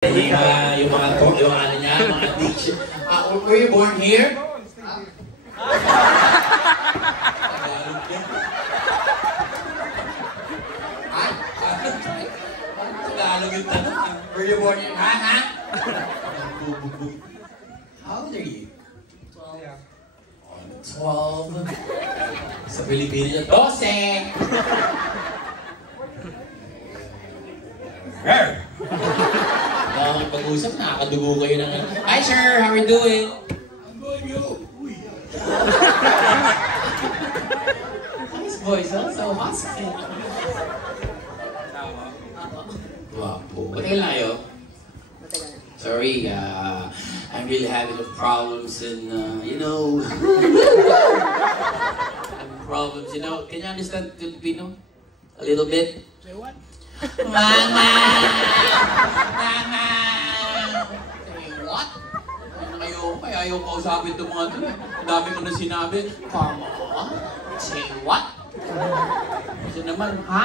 Yung mga talk, yung ano niya, mga addiction. Were you born here? Tagalog yung tanong. Were you born here? Ha? How old are you? 12. Sa Pilipinas, 12. Pag-usap, nakakadugo kayo ng hi sir, how are you doing? I'm going yo. Nice voice, huh? So husky. Wapo. Ba't layo? Sorry, I'm really having problems and, problems, can you understand Filipino? A little bit? Say what? Mama! Mama! Say what? Ayaw kausapin itong mga ito. Ang dami ko na sinabi. Come on? Say what? Kasi naman, ha?